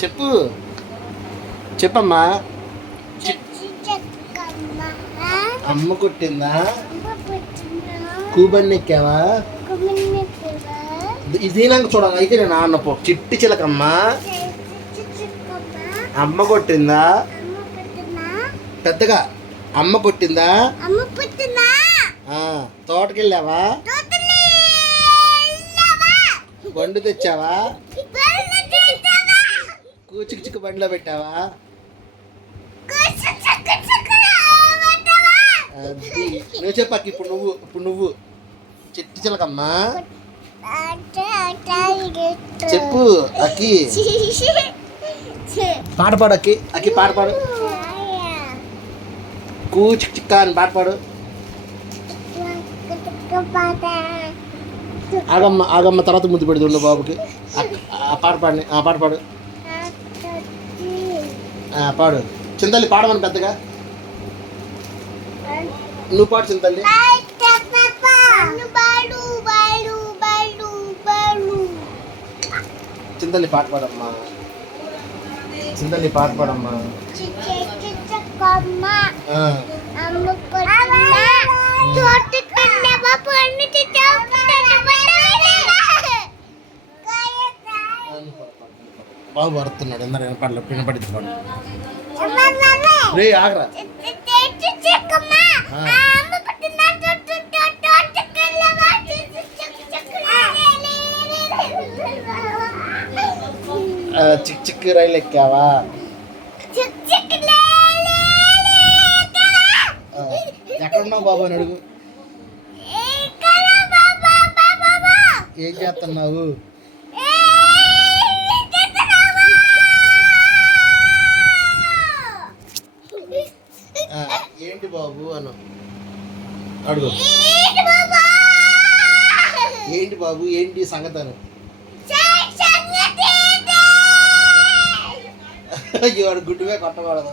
చెప్పు చెప్పమ్మా. అమ్మ కొట్టిందా? కూబన్ని ఎక్కావా? ఇది నాకు చూడాలి. అయితే నేను ఆడినపో చిట్టి చిలకమ్మ అమ్మ కొట్టిందా? పెద్దగా అమ్మ కొట్టిందా? తోటకెళ్ళావా? బండి తెచ్చావా? కూచికి చిక్కు బండిలో పెట్టావా? నువ్వు చెప్పాక ఇప్పుడు నువ్వు చిట్టి చిలకమ్మా చెప్పు. అక్కి పాట పాడు. అక్కి పాట పాడు. కూచికి చిక్క అని పాట పాడు. ఆగమ్మ తర్వాత ముద్దు పెడుతుండు బాబుకి. పాట పాడి పాట పాడు. పాడు చింతల్లి, పాడమని పెద్దగా. నువ్వు పాడు చింతల్లి. చింతల్లి పాట పాడమ్మా. చింతల్లి పాట పాడమ్మా. బాబు వరుతున్నాడు. అందరూ వినపడింది పాడు. రే ఆగరా. చిక్ చిక్ రైలు ఎక్కావా? ఎక్కడున్నావు బాబు అని అడుగు. ఏం చేస్తున్నావు? ఏంటి బాబు అను అడుగు. ఏంటి బాబు, ఏంటి సంగతి అను. అయ్యో వాడు గుడ్డుగా కొట్టకూడదు.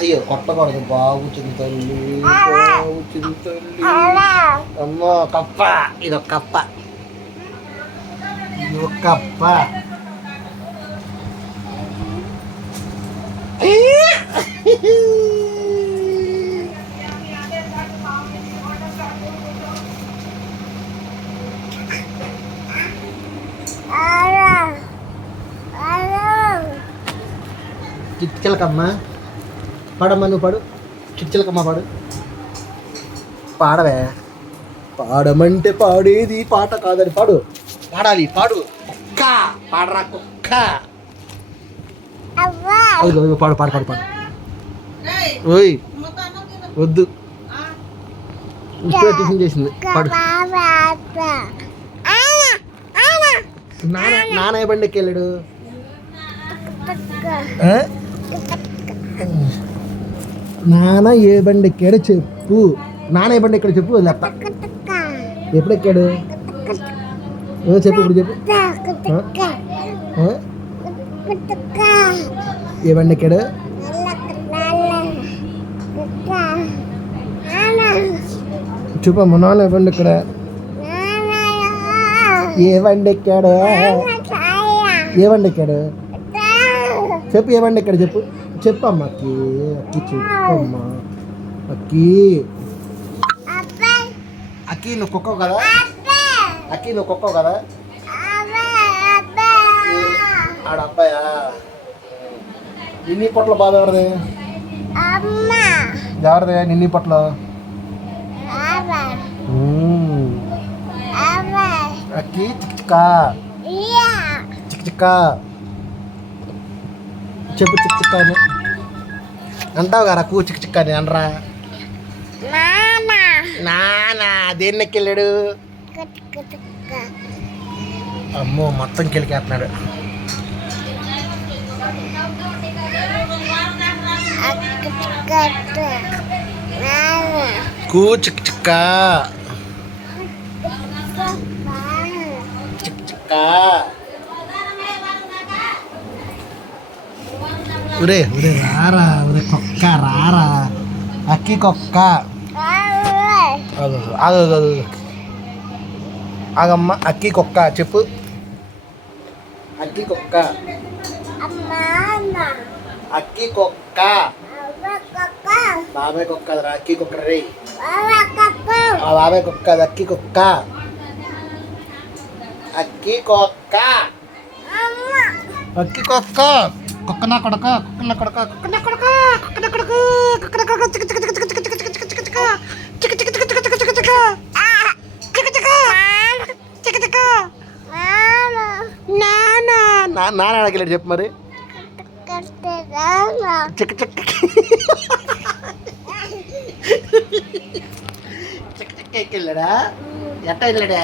అయ్యో కొట్టకూడదు బాబు. చింతల్లి బాబు చింతల్లి. అమ్మో కప్ప. ఇదొక కప్ప. ఇదొక కప్ప. చిట్చిలకమ్మ పాడమ్మా. నువ్వు పాడు. చిట్చిలకమ్మ పాడు. పాడవే. పాడమంటే పాడేది పాట కాదని పాడు. పాడాలి. పాడు. కుక్క పాడరా కుక్క. పాడు పాడు పాడు పాడు. ఓయ్ వద్దు, ఇప్పుడే టిఫిన్ చేసింది. పాడు. నాన్న ఏ బండికి వెళ్ళాడు? నాన్న ఏ బండి ఎక్కాడో చెప్పు. నాన్న ఏ బండి ఎక్కడ చెప్పు. లెక్క ఎప్పుడు ఎక్కాడు చెప్పు. ఇప్పుడు చెప్పు. ఏ బండి ఎక్కాడు? చూపమ్మ. నాన్న ఏ బండి ఎక్కడ? ఏ బండి ఎక్కాడు? ఏ బండి ఎక్కాడు చెప్పు. ఏ బండి ఎక్కడ చెప్పు. చెప్పమ్మా. అక్కి చెప్పమ్మా. అక్కి నువ్వు కుక్కవు కదా? అక్కి నువ్వు కుక్కవు కదా? ఆడ అబ్బాయా? నిన్నీ పొట్ల బాబు ఎవరిది? ఎవరిది నిన్నీ పొట్ల? అక్కి చిక్క చిక్క చెప్పు. చిక్ చిక్క అని అంటావు కదా. కూ చిక్ చిక్క అని అనరా. నానా దేన్ని ఎక్కెళ్ళాడు? అమ్మో మొత్తం కెలికేస్తున్నాడు. కూ చిక్ చిక్క చిక్ చిక్క. ఒరే ఒరే రారా. ఒరే కుక్క రారా. అక్కి కుక్క. ఆగమ్మ. అక్కి కుక్క చెప్పు. అక్కి కుక్క. అక్కి కుక్క. బాబాయ్ కుక్క రా, అక్కి కుక్క రే. బాబాయ్ కుక్క అది, అక్కి కుక్క. అక్కి కుక్క. అక్కి కుక్క. కుక్క నా కొడక, కుక్క నా కొడక, కుక్క నా కొడక, కుక్క నా కొడక, కుక్క నా కొడక. చిక్క చిక్క చిక్క చిక్క చిక్క చిక్క చిక్క చిక్క చిక్క చిక్క చిక్క చిక్క చిక్క చిక్క చిక్క చిక్క చిక్క చిక్క చిక్క. నానా నాన్న అడగలేడు చెప్పు మరి. చిక్క చిక్క చిక్క చిక్క ఎక్కెళ్ళాడా? ఎట్ట వెళ్ళాడా?